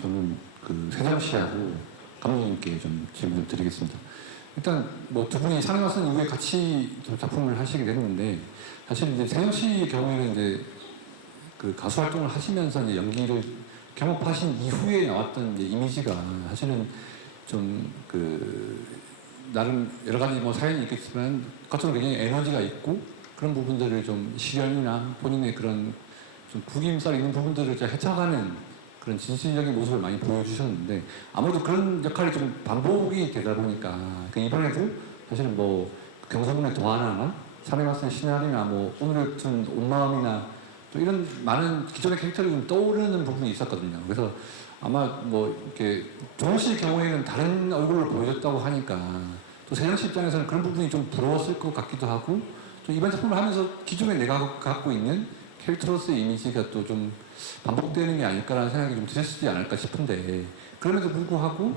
저는 그 세정 씨하고 감독님께 좀 질문을 드리겠습니다. 일단 뭐 두 분이 산에 왔은 이후에 같이 좀 작품을 하시게 됐는데 사실 이제 세정 씨의 경우에는 이제 그 가수 활동을 하시면서 이제 연기를 경험하신 이후에 나왔던 이제 이미지가 사실은 좀 그 나름 여러 가지 뭐 사연이 있겠지만 겉으로 굉장히 에너지가 있고 그런 부분들을 좀 시련이나 본인의 그런 좀 구김살 있는 부분들을 좀 헤쳐가는 그런 진실적인 모습을 많이 보여주셨는데 아무래도 그런 역할이 좀 반복이 되다 보니까 그 이번에도 사실은 뭐 경성군의 동화나 산에 왔을 시나리오나 뭐 오늘 같은 온 마음이나 또 이런 많은 기존의 캐릭터를 좀 떠오르는 부분이 있었거든요. 그래서 아마 뭐 이렇게 종호 씨 경우에는 다른 얼굴을 보여줬다고 하니까 또 세정 씨 입장에서는 그런 부분이 좀 부러웠을 것 같기도 하고 또 이번 작품을 하면서 기존에 내가 갖고 있는 캐릭터로서의 이미지가 또 좀 반복되는 게 아닐까라는 생각이 좀 드셨지 않을까 싶은데 그럼에도 불구하고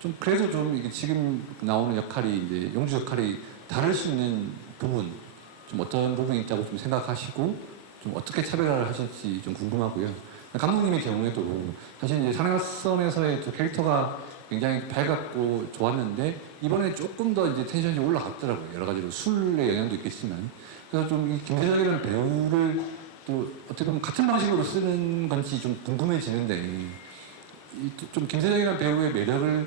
좀 그래도 좀 이게 지금 나오는 역할이 이제 용주 역할이 다를 수 있는 부분 좀 어떤 부분이 있다고 좀 생각하시고 좀 어떻게 차별화를 하실지 좀 궁금하고요. 감독님의 경우에도 사실 이제 산악섬에서의 또 캐릭터가 굉장히 밝았고 좋았는데 이번에 조금 더 이제 텐션이 올라갔더라고요. 여러 가지로 술의 영향도 있겠지만 그래서 좀 이 김세정이라는 배우를 또 어떻게 보면 같은 방식으로 쓰는 건지 좀 궁금해지는데 좀 김세정이라는 배우의 매력을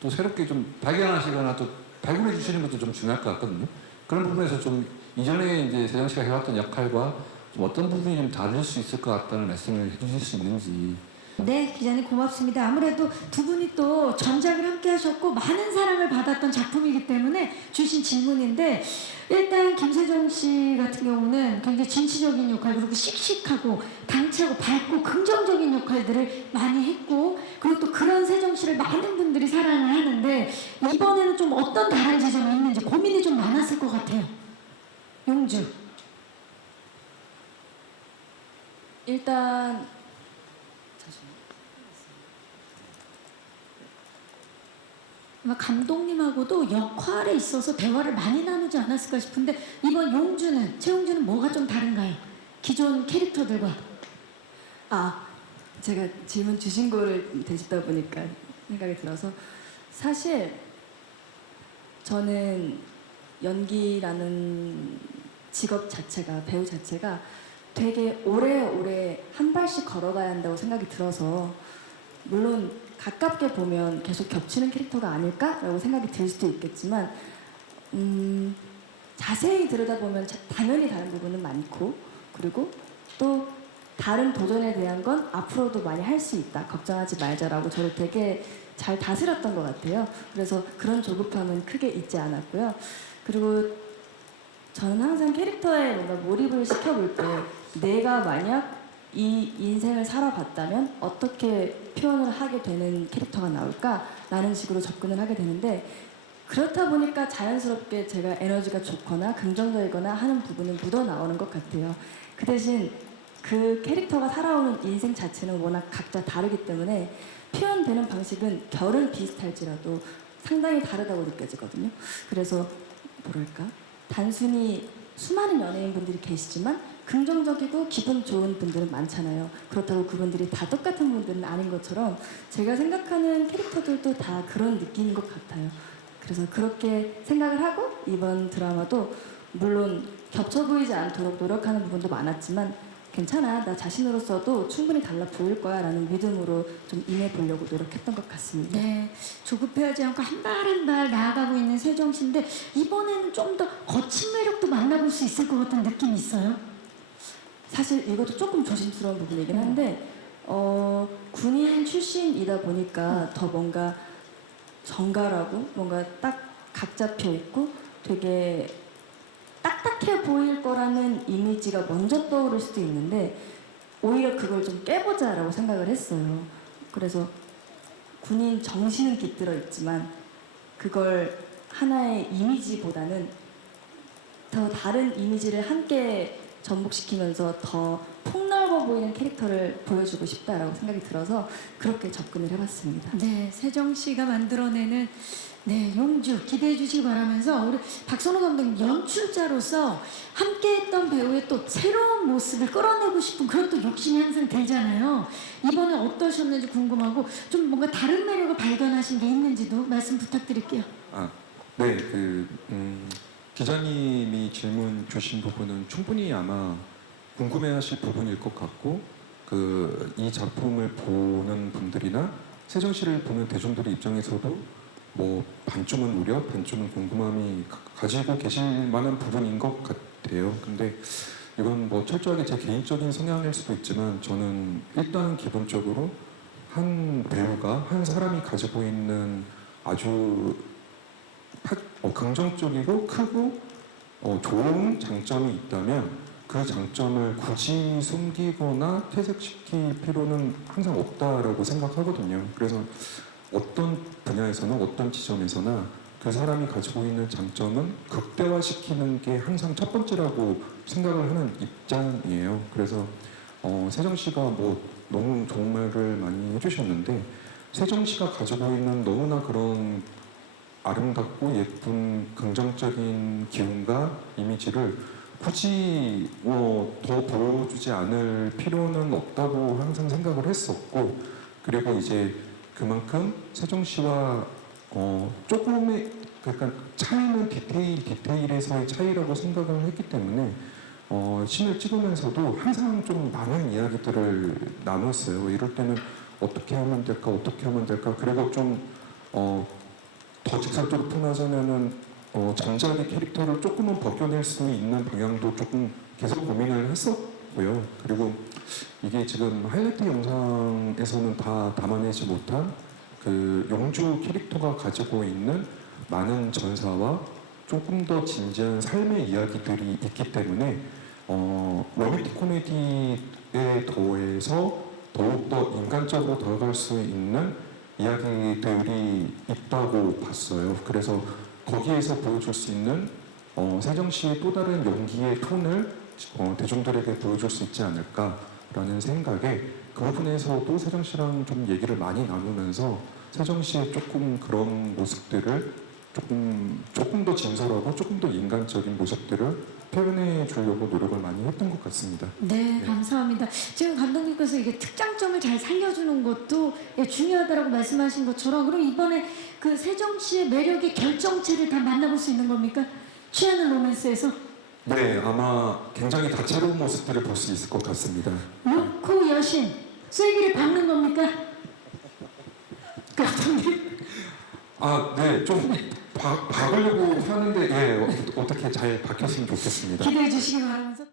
또 새롭게 좀 발견하시거나 또 발굴해 주시는 것도 좀 중요할 것 같거든요. 그런 부분에서 좀 이전에 이제 세정 씨가 해왔던 역할과 좀 어떤 부분이 좀 다를 수 있을 것 같다는 말씀을 해주실 수 있는지. 네, 기자님 고맙습니다. 아무래도 두 분이 또 전작을 함께 하셨고 많은 사랑을 받았던 작품이기 때문에 주신 질문인데 일단 김세정 씨 같은 경우는 굉장히 진취적인 역할 그리고 씩씩하고 당차고 밝고 긍정적인 역할들을 많이 했고 그리고 또 그런 세정 씨를 많은 분들이 사랑을 하는데 이번에는 좀 어떤 다른 지점이 있는지 고민이 좀 많았을 것 같아요. 용주. 일단 아마 감독님하고도 역할에 있어서 대화를 많이 나누지 않았을까 싶은데 이번 용주는 최용주는 뭐가 좀 다른가요? 기존 캐릭터들과. 제가 질문 주신 거를 되짚다 보니까 생각이 들어서 사실 저는 연기라는 직업 자체가 배우 자체가 되게 오래오래 한 발씩 걸어가야 한다고 생각이 들어서 물론 가깝게 보면 계속 겹치는 캐릭터가 아닐까라고 생각이 들 수도 있겠지만 자세히 들여다보면 당연히 다른 부분은 많고 그리고 또 다른 도전에 대한 건 앞으로도 많이 할 수 있다 걱정하지 말자라고 저를 되게 잘 다스렸던 것 같아요. 그래서 그런 조급함은 크게 있지 않았고요. 그리고 저는 항상 캐릭터에 뭔가 몰입을 시켜볼 때 내가 만약 이 인생을 살아봤다면 어떻게 표현을 하게 되는 캐릭터가 나올까라는 식으로 접근을 하게 되는데 그렇다 보니까 자연스럽게 제가 에너지가 좋거나 긍정적이거나 하는 부분은 묻어나오는 것 같아요. 그 대신 그 캐릭터가 살아오는 인생 자체는 워낙 각자 다르기 때문에 표현되는 방식은 결은 비슷할지라도 상당히 다르다고 느껴지거든요. 그래서 뭐랄까 단순히 수많은 연예인분들이 계시지만 긍정적이고 기분 좋은 분들은 많잖아요. 그렇다고 그분들이 다 똑같은 분들은 아닌 것처럼 제가 생각하는 캐릭터들도 다 그런 느낌인 것 같아요. 그래서 그렇게 생각을 하고 이번 드라마도 물론 겹쳐 보이지 않도록 노력하는 부분도 많았지만 괜찮아, 나 자신으로서도 충분히 달라 보일 거야 라는 믿음으로 좀 임해보려고 노력했던 것 같습니다. 네, 조급해하지 않고 한 발 한 발 나아가고 있는 세정 씨인데 이번에는 좀 더 거친 매력도 만나볼 수 있을 것 같은 느낌이 있어요. 사실 이것도 조금 조심스러운 부분이긴 한데 군인 출신이다 보니까 더 뭔가 정갈하고 뭔가 딱 각 잡혀 있고 되게 딱딱해 보일 거라는 이미지가 먼저 떠오를 수도 있는데 오히려 그걸 좀 깨보자라고 생각을 했어요. 그래서 군인 정신은 깃들어 있지만 그걸 하나의 이미지보다는 더 다른 이미지를 함께 접목시키면서 더 폭넓은 철없어 보이는 캐릭터를 보여주고 싶다라고 생각이 들어서 그렇게 접근을 해봤습니다. 네, 세정 씨가 만들어내는 네, 용주 기대해 주시기 바라면서 우리 박선호 감독님 연출자로서 함께했던 배우의 또 새로운 모습을 끌어내고 싶은 그런 또 욕심이 항상 들잖아요. 이번에 어떠셨는지 궁금하고 좀 뭔가 다른 매력을 발견하신 게 있는지도 말씀 부탁드릴게요. 네, 기자님이 질문 주신 부분은 충분히 아마 궁금해하실 부분일 것 같고, 이 작품을 보는 분들이나 세정 씨를 보는 대중들의 입장에서도 뭐 반쯤은 우려, 반쯤은 궁금함이 가지고 계실 만한 부분인 것 같아요. 근데 이건 뭐 철저하게 제 개인적인 성향일 수도 있지만 저는 일단 기본적으로 한 배우가 한 사람이 가지고 있는 아주 긍정적이고 크고 좋은 장점이 있다면 그 장점을 굳이 숨기거나 퇴색시킬 필요는 항상 없다라고 생각하거든요. 그래서 어떤 분야에서나 어떤 지점에서나 그 사람이 가지고 있는 장점은 극대화시키는 게 항상 첫 번째라고 생각을 하는 입장이에요. 그래서 세정 씨가 뭐 너무 좋은 말을 많이 해주셨는데 세정 씨가 가지고 있는 너무나 그런 아름답고 예쁜 긍정적인 기운과 이미지를 굳이 더 보여주지 않을 필요는 없다고 항상 생각을 했었고, 그리고 이제 그만큼 세정 씨와 조금의 약간 차이는 디테일에서의 차이라고 생각을 했기 때문에 신을 찍으면서도 항상 좀 많은 이야기들을 나눴어요. 이럴 때는 어떻게 하면 될까, 어떻게 하면 될까. 그리고 좀 더 직설적으로 표현하자면은 전작의 캐릭터를 조금은 벗겨낼 수 있는 방향도 조금 계속 고민을 했었고요. 그리고 이게 지금 하이라이트 영상에서는 다 담아내지 못한 그 용주 캐릭터가 가지고 있는 많은 전사와 조금 더 진지한 삶의 이야기들이 있기 때문에 로맨틱 코미디에 더해서 더욱더 인간적으로 다가갈 수 있는 이야기들이 있다고 봤어요. 그래서 거기에서 보여줄 수 있는 세정 씨의 또 다른 연기의 톤을 대중들에게 보여줄 수 있지 않을까라는 생각에 그 부분에서도 세정 씨랑 좀 얘기를 많이 나누면서 세정 씨의 조금 그런 모습들을 조금 더 진솔하고 조금 더 인간적인 모습들을 표현해 주려고 노력을 많이 했던 것 같습니다. 네, 감사합니다. 지금 감독님께서 이게 특장점을 잘 살려주는 것도 중요하다고 말씀하신 것처럼 그럼 이번에 그 세정 씨의 매력의 결정체를 다 만나볼 수 있는 겁니까? 취하는 로맨스에서? 네, 아마 굉장히 다채로운 모습들을 볼 수 있을 것 같습니다. 루코 여신, 쐐기를 박는 겁니까? 감독님. 네, 좀 박으려고 하는데 어떻게 잘 박혔으면 좋겠습니다. 기대해 주시기 바라면서.